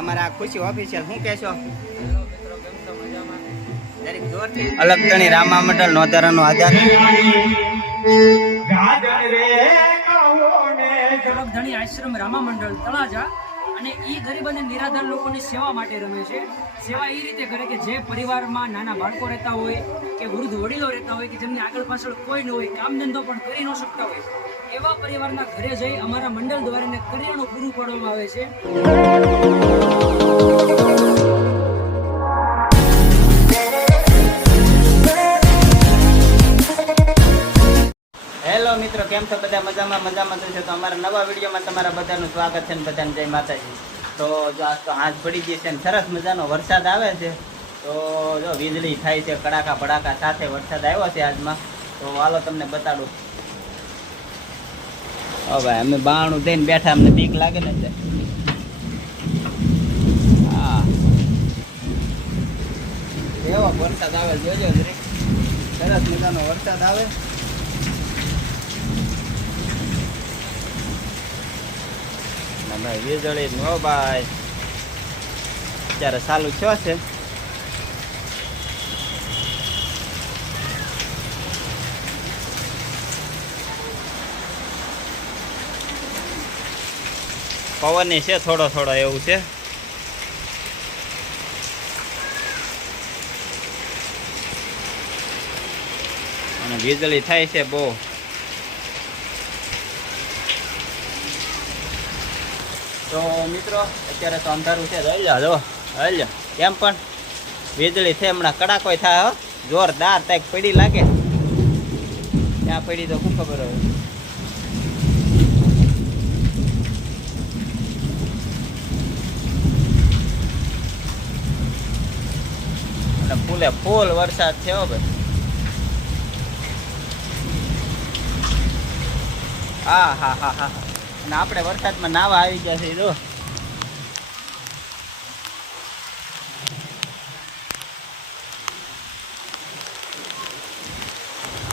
અમારા ખુશી ઓફિશિયલ શું કહેશો? અલગ તણી રામા મંડળ નોંધારાનો આધાર અલગ ધણી આશ્રમ રામા મંડળ તળાજા અને એ ગરીબ અને નિરાધાર લોકોની સેવા માટે રમે છે. સેવા એ રીતે કરે કે જે પરિવારમાં નાના બાળકો રહેતા હોય કે વૃદ્ધ વડીલો રહેતા હોય કે જેમની આગળ પાછળ કોઈ ન હોય, કામ ધંધો પણ કરી ન શકતા હોય, એવા પરિવારના ઘરે જઈ અમારા મંડળ દ્વારા કરિયાણું પૂરું પાડવામાં આવે છે. હેલો મિત્રો, કેમ છો બધા? મજામાં થશે તો અમારા નવા વિડીયોમાં તમારા બધાનું સ્વાગત છે ને બધાને જય માતાજી. તો જો આજ તો હાથ પડી ગઈ છે ને સરસ મજાનો વરસાદ આવે છે. તો જો વીજળી થાય છે, કડાકા ભડાકા સાથે વરસાદ આવ્યો છે આજમાં. તો હાલો તમને બતાડું. ઓ ભાઈ, અમે બાણું દઈને બેઠા, અમને બીક લાગે ને છે. હા, એવો વરસાદ આવે જોજો જરી, સરસ મજાનો વરસાદ આવે. ભાઈ વીજળી નો ભાઈ અત્યારે ચાલુ થયો છે. પવનની છે થોડો થોડો એવું છે. અને વીજળી થાય છે બહુ. તો મિત્રો અત્યારે તો અંધારું છે. હલ્યા કેમ પણ વીજળી છે, હમણાં કડાકો થાય. હો જોરદાર તાક પડી લાગે. ત્યાં પડી તો શું ખબર હોય. અને ફૂલે ફૂલ વરસાદ છે. હો ભાઈ, હા હા હા હા. અને આપણે વરસાદમાં નાવા આવી ગયા છે. જો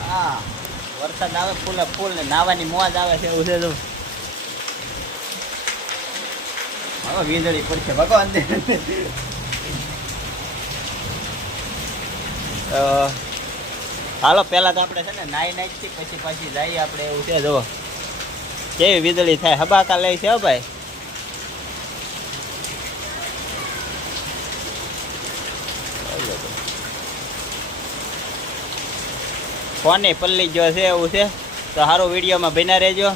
હા, વરસાદ આવે ફૂલે ફૂલ ને નાવાની મોજ આવે છે એવું છે. જો હવે વીજળી પડશે ભગવાન. હાલો પેલા તો આપણે છે ને નાઈ પછી પાછી જઈએ આપણે એવું છે. જો કેવી વીજળી થાય, હબાકા લે છે. ભાઈ ફોને પલ્લી ગયો છે એવું છે. તો સારું, વિડીયોમાં બન્યા રહેજો.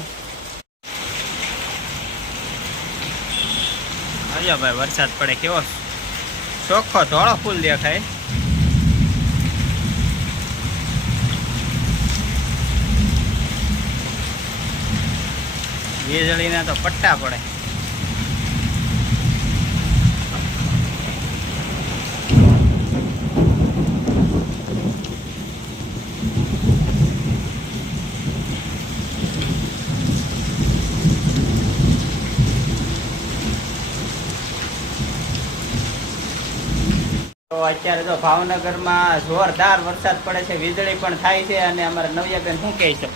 હજો ભાઈ વરસાદ પડે, કેવો ચોખ્ખો ધોળો ફૂલ દેખાય. વીજળીના તો પટ્ટા પડે. તો અત્યારે તો ભાવનગરમાં જોરદાર વરસાદ પડે છે, વીજળી પણ થાય છે. અને અમારા નવ્યાબેન શું કહે છે,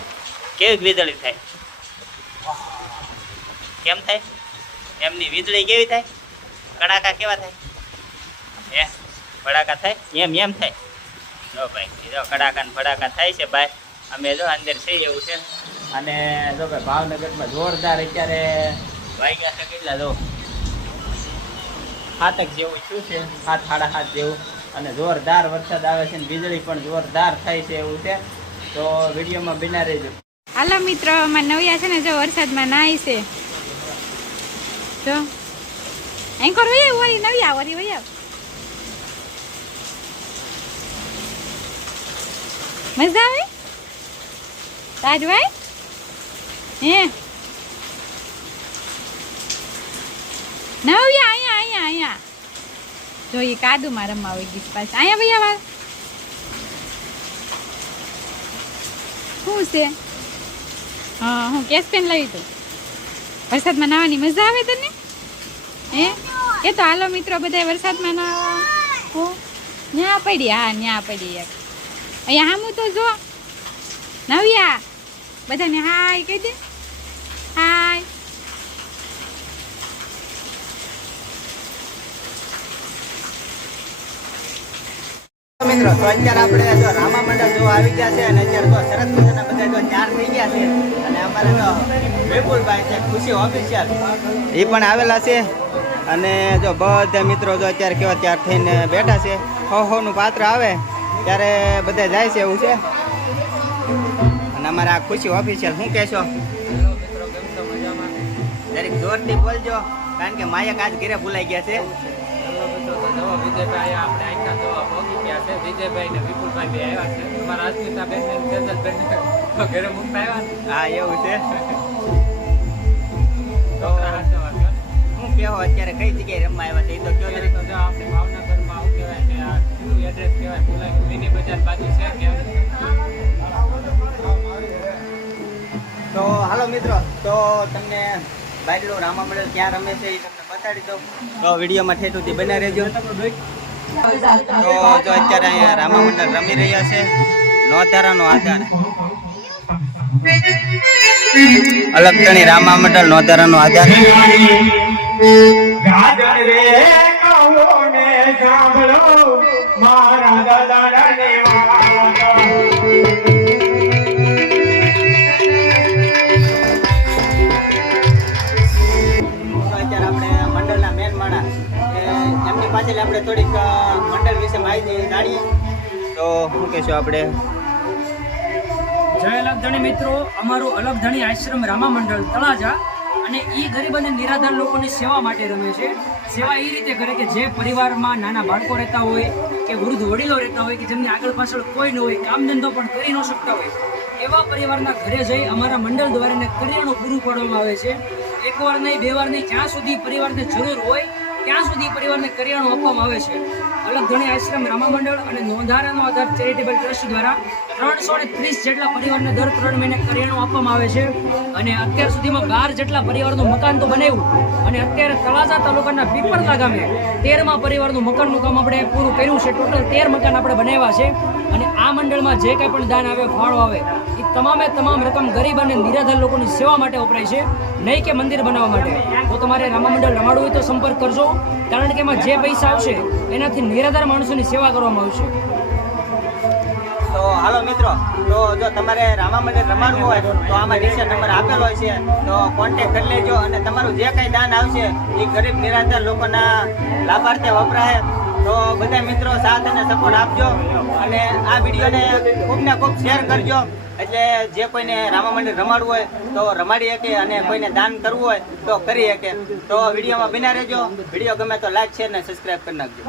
કેવી વીજળી થાય? કેમ થાય? એમની વીજળી કેવી થાય? કડાકા કેવા થાય? ભડાકા થાય? એમ થાય. જો ભાઈ, જો કડાકા ને ભડાકા થાય છે. ભાઈ અમે જો અંદર છીએ એવું છે. અને જો ભાઈ ભાવનગરમાં જોરદાર અત્યારે વાગ્યા છે કેટલા, જો 7 જેવું શું છે, 7 સાડા 7 જેવું. અને જોરદાર વરસાદ આવે છે ને વીજળી પણ જોરદાર થાય છે એવું છે. તો વિડીયોમાં બિના રહેજો. હાલો મિત્રો, અમારે નવ્યા છે ને જો વરસાદમાં નાય છે. જો એન્કર વઈ વરી નવ્યા વરી વઈ આવ. મજા આવે તાજભાઈ? હે નવ્યા અહીંયા જો એ કાદુમાં રમવા આવી ગઈ પાછી. અહીંયા ભૈયા વાર શું છે? હા, હું કેસ પેન લાવી તું. વરસાદમાં નાવાની મજા આવે તને? હે એ તો હાલો મિત્રો બધા વરસાદમાં નાવા. હો ન્યા પડી. હા ન્યા પડી. એક અહીંયા હામું તો જો નવ્યા બધાને હાય કહી દે. હાય મિત્રો, તો અત્યારે આપણે જો રામા મંડળ જો આવી ગયા છે અને અત્યારે તો સરસ મજાના બધા જો તૈયાર થઈ ગયા છે અને અમારે તો વિપુલભાઈ છે ખુશી ઓફિશિયલ એ પણ આવેલા છે અને જો બધા મિત્રો જો અત્યારે કેવા તૈયાર થઈને બેઠા છે. નું પાત્ર આવે ત્યારે બધા જાય છે એવું છે. અને અમારે આ ખુશી ઓફિશિયલ શું કહેશો? જરીક જોરથી બોલજો કારણ કે માયક આજ ઘરે ભૂલાઈ ગયા છે. વિજયભાઈ આપણે આખા દવા પહોંચી ગયા છે. વિજયભાઈ ને વિપુલભાઈ બે આવ્યા છે. અમારા અસ્મિતાબેન ને સેજલબેન ઘરે મૂકતા આવ્યા. હા એવું છે. તો છોકરા હાચવવા ગયો. શું કહેવો અત્યારે કઈ જગ્યાએ રમવા આવ્યા છે એ તો કયો અત્યારે જરીક. તો જો આપણે ભાવનગરમાં આવું કહેવાય છે આ શું એડ્રેસ કહેવાય ભૂલાઈ ગયું. મિની બજાર બાજુ છે ક્યાં? તો હાલો મિત્રો, તો તમને બાયડલો રામા મંડળ ક્યાં રમે છે એ તમને બતાડી દઉં. તો વિડીયોમાં ઠેઠ સુધી બના રહેજો. તો જો અત્યારે અહીંયા રામા મંડળ રમી રહ્યા છે. નોધારાનો આધાર અલગતણી રામા મંડળ નોધારાનો આધાર. ગાજર રે કહોને સાંભળો મારા દાદાને વાત. તો અત્યારે આપણે મંડળના મેન માણસ એમની પાછળ આપણે થોડીક મંડળ વિશે માહિતી જાણીએ. તો શું કહેશો આપણે? જય અલગધણી મિત્રો, અમારું અલગધણી આશ્રમ રામા મંડળ તળાજા અને એ ગરીબ અને નિરાધાર લોકોની સેવા માટે રમે છે. સેવા એ રીતે કરે કે જે પરિવારમાં નાના બાળકો રહેતા હોય કે વૃદ્ધ વડીલો રહેતા હોય કે જેમની આગળ પાછળ કોઈ ન હોય, કામ ધંધો પણ કરી ન શકતા હોય, એવા પરિવારના ઘરે જઈ અમારા મંડળ દ્વારા એને કરિયાણું પૂરું પાડવામાં આવે છે. એકવાર નહીં, બે વાર નહીં, જ્યાં સુધી પરિવારને જરૂર હોય ત્યાં સુધી પરિવારને કરિયાણું આપવામાં આવે છે. અલગધણી આશ્રમ રામા મંડળ અને નોંધારાનો આધાર ચેરિટેબલ ટ્રસ્ટ દ્વારા 330 જેટલા પરિવારને દર 3 મહિને કરિયાણું આપવામાં આવે છે. અને અત્યાર સુધીમાં 12 જેટલા પરિવારનું મકાન તો બનાવ્યું અને અત્યારે તળાજા તાલુકાના પીપળા ગામે 13મા પરિવારનું મકાનનું કામ આપણે પૂરું કર્યું છે. ટોટલ 13 મકાન આપણે બનાવ્યા છે. અને આ મંડળમાં જે કંઈ પણ દાન આવે, ફાળો આવે, એ તમામે તમામ રકમ ગરીબ અને નિરાધાર લોકોની સેવા માટે વપરાય છે, નહીં કે મંદિર બનાવવા માટે. તો તમારે રામા મંડળ રમાડવું હોય તો સંપર્ક કરજો, કારણ કે એમાં જે પૈસા આવશે એનાથી નિરાધાર માણસોની સેવા કરવામાં આવશે. તો હાલો મિત્રો, તો જો તમારે રામા મંદિર રમાડવું હોય તો આમાં નીચે નંબર આપેલો હોય છે, તો કોન્ટેક કરી લેજો. અને તમારું જે કંઈ દાન આવશે એ ગરીબ નિરાધાર લોકોના લાભાર્થે વપરાય. તો બધા મિત્રો સાથ અને સપોર્ટ આપજો અને આ વિડીયોને ખૂબ ને ખૂબ શેર કરજો, એટલે જે કોઈને રામા મંદિર રમાડવું હોય તો રમાડી શકે અને કોઈને દાન કરવું હોય તો કરી શકે. તો વિડીયોમાં બન્યા રહેજો. વિડીયો ગમે તો લાઈક, શેર અને સબસ્ક્રાઈબ કરી નાખજો.